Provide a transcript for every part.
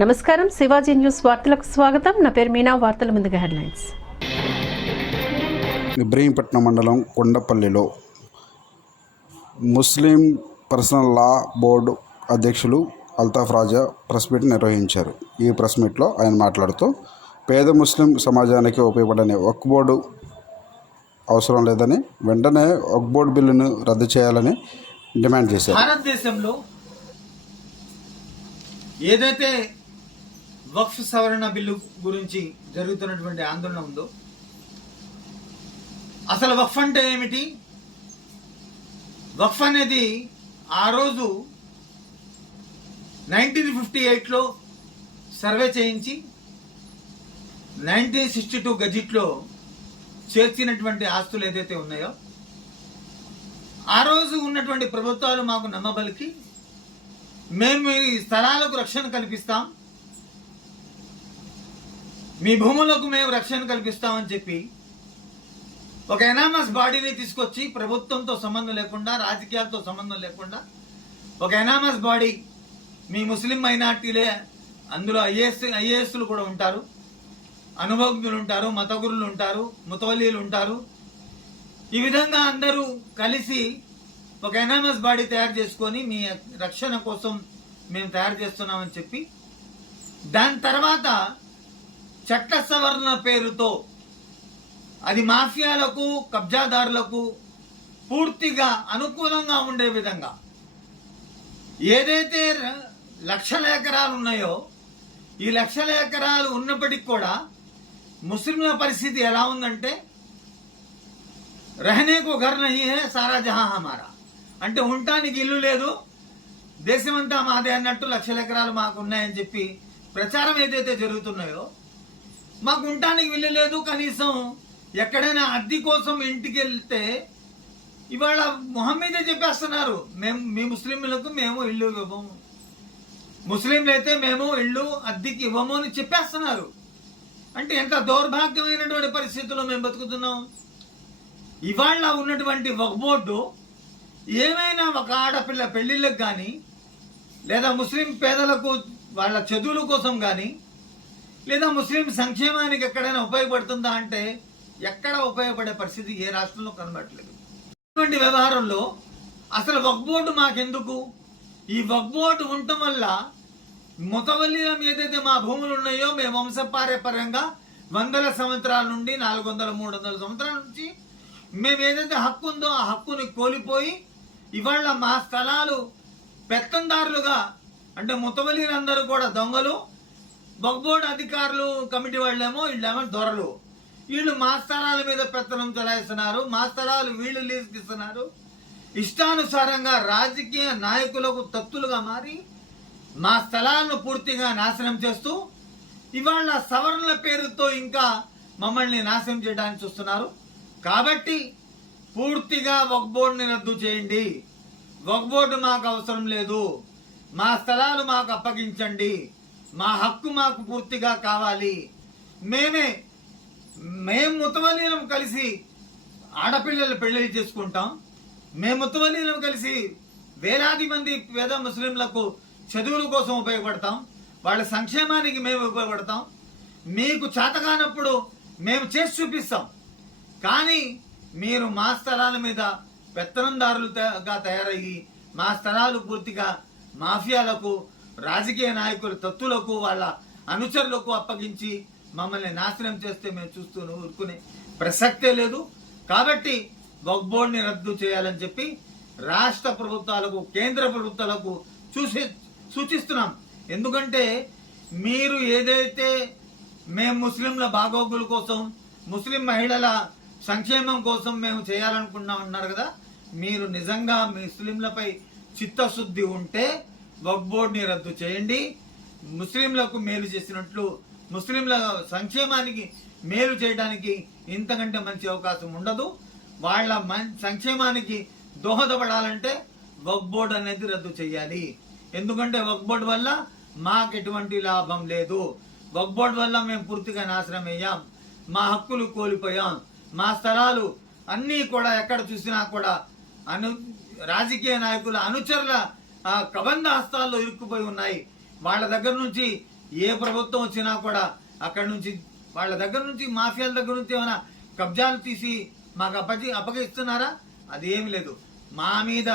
నమస్కారం. శివాజీ న్యూస్ వార్తలకు స్వాగతం. నా పేరు మీనా. వార్తల ముందుగా హెడ్లైన్స్. ఇబ్రహీంపట్నం మండలం కొండపల్లిలో ముస్లిం పర్సనల్ లా బోర్డు అధ్యక్షులు అల్తాఫ్ రాజా ప్రెస్ మీట్ నిర్వహించారు. ఈ ప్రెస్ మీట్లో ఆయన మాట్లాడుతూ పేద ముస్లిం సమాజానికి ఉపయోగపడని వక్ బోర్డు అవసరం లేదని వెంటనే వక్ బోర్డు బిల్లును రద్దు చేయాలని డిమాండ్ చేశారు. భారతదేశంలో ఏదైతే వక్ఫ్ సవరణ బిల్లు గురించి జరుగుతున్నటువంటి ఆందోళన ఉందో? అసలు వక్ఫ్ అంటే ఏమిటి? వక్ఫ్ అనేది ఆ రోజు నైన్టీన్ ఫిఫ్టీ ఎయిట్లో సర్వే చేయించి నైన్టీన్ సిక్స్టీ టూ గజిట్లో చేర్చినటువంటి ఆస్తులు ఏదైతే ఉన్నాయో ఆ రోజు ఉన్నటువంటి ప్రభుత్వాలు మాకు నమ్మబలికి మేము ఈ స్థలాలకు రక్షణ కల్పిస్తాం. మీ భూములకు మేము రక్షణ కల్పిస్తామని చెప్పి ఒక ఎనామస్ బాడీని తీసుకొచ్చి ప్రభుత్వంతో సంబంధం లేకుండా రాజకీయాలతో సంబంధం లేకుండా ఒక ఎనామస్ బాడీ మీ ముస్లిం మైనార్టీలే అందులో ఐఏఎస్ ఐఏఎస్లు కూడా ఉంటారు. అనుభవజ్ఞులు ఉంటారు మతగురులు ఉంటారు ముతవలీలు ఉంటారు. ఈ విధంగా అందరూ కలిసి ఒక ఎనామస్ బాడీ తయారు చేసుకొని మీ రక్షణ కోసం మేము తయారు చేస్తున్నామని చెప్పి దాని తర్వాత చట్ట సవరణ పేరుతో అది మాఫియాలకు కబ్జాదారులకు పూర్తిగా అనుకూలంగా ఉండే విధంగా ఏదైతే లక్షల ఎకరాలు ఉన్నాయో ఈ లక్షల ఎకరాలు ఉన్నప్పటికీ కూడా ముస్లింల పరిస్థితి ఎలా ఉందంటే రహనే కో ఘర్ నహి హే సారా జహా హమారా. అంటే ఉండటానికి ఇల్లు లేదు దేశమంతా మాదే అన్నట్టు లక్షల ఎకరాలు మాకు ఉన్నాయని చెప్పి ప్రచారం ఏదైతే జరుగుతున్నాయో మాకు ఉండటానికి వెళ్ళలేదు కనీసం ఎక్కడైనా అద్దె కోసం ఇంటికి వెళ్తే ఇవాళ మొహం మీదే చెప్పేస్తున్నారు. మేము మీ ముస్లింలకు మేము ఇల్లు ఇవ్వము. ముస్లింలు అయితే మేము ఇల్లు అద్దెకి ఇవ్వము అని చెప్పేస్తున్నారు. అంటే ఎంత దౌర్భాగ్యమైనటువంటి పరిస్థితుల్లో మేము బతుకుతున్నాం. ఇవాళ ఉన్నటువంటి ఒక బోర్డు ఏమైనా ఒక ఆడపిల్ల పెళ్ళిళ్ళకి కానీ లేదా ముస్లిం పేదలకు వాళ్ళ చదువుల కోసం కానీ లేదా ముస్లిం సంక్షేమానికి ఎక్కడైనా ఉపయోగపడుతుందా అంటే ఎక్కడ ఉపయోగపడే పరిస్థితి ఏ రాష్ట్రంలో కనబడట్లేదు. ఇటువంటి వ్యవహారంలో అసలు వక్బోర్డు మాకెందుకు? ఈ వక్బోర్డు ఉండటం వల్ల ముతవల్లిలం ఏదైతే మా భూములు ఉన్నాయో మేము వంశపారపర్యంగా వందల సంవత్సరాల నుండి నాలుగు వందల మూడు వందల సంవత్సరాల నుంచి మేము ఏదైతే హక్కు ఉందో ఆ హక్కుని కోల్పోయి ఇవాళ మా స్థలాలు పెత్తందారులుగా అంటే ముతవల్లిలందరూ కూడా దొంగలు బొగ్బోర్డు అధికారులు కమిటీ వాళ్ళేమో వీళ్ళేమో దొరలు. వీళ్ళు మా స్థలాల మీద పెత్తనం చెలాయిస్తున్నారు మా స్థలాలు వీళ్ళు లీజుకి ఇస్తున్నారు ఇష్టానుసారంగా రాజకీయ నాయకులకు తత్తులుగా మారి మా స్థలాలను పూర్తిగా నాశనం చేస్తూ ఇవాళ సవరణల పేరుతో ఇంకా మమ్మల్ని నాశనం చేయడానికి చూస్తున్నారు. కాబట్టి పూర్తిగా వక్ బోర్డుని రద్దు చేయండి. వక్ బోర్డు మాకు అవసరం లేదు. మా స్థలాలు మాకు అప్పగించండి. మా హక్కు మాకు పూర్తిగా కావాలి. మేమే మేము ముతవలీనం కలిసి ఆడపిల్లలు పెళ్ళి చేసుకుంటాం. మేము ముతవలీనం కలిసి వేలాది మంది పేద ముస్లింలకు చదువుల కోసం ఉపయోగపడతాం. వాళ్ళ సంక్షేమానికి మేము ఉపయోగపడతాం. మీకు చేతకానప్పుడు మేము చేసి చూపిస్తాం. కానీ మీరు మా స్థలాల మీద పెత్తనందారులుగా తయారయ్యి మా స్థలాలు పూర్తిగా మాఫియాలకు రాజకీయ నాయకుల తత్తులకు వాళ్ళ అనుచరులకు అప్పగించి మమ్మల్ని నాశనం చేస్తే మేము చూస్తూ ఊరుకునే ప్రసక్తే లేదు. కాబట్టి వక్ రద్దు చేయాలని చెప్పి రాష్ట్ర ప్రభుత్వాలకు కేంద్ర ప్రభుత్వాలకు చూసి సూచిస్తున్నాం. ఎందుకంటే మీరు ఏదైతే మేము ముస్లింల బాగోగుల కోసం ముస్లిం మహిళల సంక్షేమం కోసం మేము చేయాలనుకున్నాం అన్నారు కదా మీరు నిజంగా ముస్లింలపై చిత్తశుద్ధి ఉంటే వక్ బోర్డుని రద్దు చేయండి. ముస్లింలకు మేలు చేసినట్లు ముస్లింల సంక్షేమానికి మేలు చేయడానికి ఇంతకంటే మంచి అవకాశం ఉండదు. వాళ్ళ మం- సంక్షేమానికి దోహదపడాలంటే వక్ బోర్డు అనేది రద్దు చేయాలి. ఎందుకంటే వక్ బోర్డు వల్ల మాకు ఎటువంటి లాభం లేదు. వక్ బోర్డు వల్ల మేము పూర్తిగా నాశనం అయ్యాం. మా హక్కులు కోల్పోయాం. మా స్థలాలు అన్నీ కూడా ఎక్కడ చూసినా కూడా అను రాజకీయ నాయకుల అనుచరుల ఆ, కబంధ హస్తాల్లో ఇరుక్కుపోయి ఉన్నాయి. వాళ్ళ దగ్గర నుంచి ఏ ప్రభుత్వం వచ్చినా కూడా అక్కడి నుంచి వాళ్ళ దగ్గర నుంచి మాఫియాల దగ్గర నుంచి ఏమైనా కబ్జాలు తీసి మాకు అప్పగి అప్పగిస్తున్నారా? అది ఏమి లేదు. మా మీద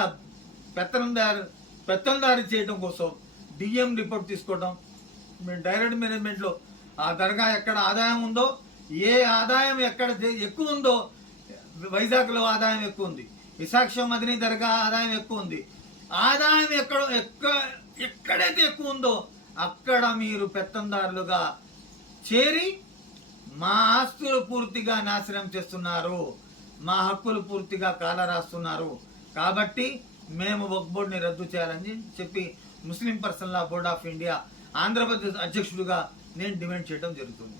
పెత్తనందారు పెత్తందారి చేయడం కోసం డిఎం రిపోర్ట్ తీసుకోవడం మేము డైరెక్ట్ మేనేజ్మెంట్లో ఆ దర్గా ఎక్కడ ఆదాయం ఉందో ఏ ఆదాయం ఎక్కడ ఎక్కువ ఉందో వైజాగ్లో ఆదాయం ఎక్కువ ఉంది. విశాఖ మదిని దర్గా ఆదాయం ఎక్కువ ఉంది. ఆదాయం ఎక్కడ ఎక్క ఎక్కడైతే ఎక్కువ ఉందో అక్కడ మీరు పెత్తందారులుగా చేరి మా ఆస్తులు పూర్తిగా నాశనం చేస్తున్నారు. మా హక్కులు పూర్తిగా కాలరాస్తున్నారు. కాబట్టి మేము వక్ బోర్డుని రద్దు చేయాలని చెప్పి ముస్లిం personal law board of India Andhra Pradesh అధ్యక్షుడిగా నేను డిమాండ్ చేయడం జరుగుతుంది.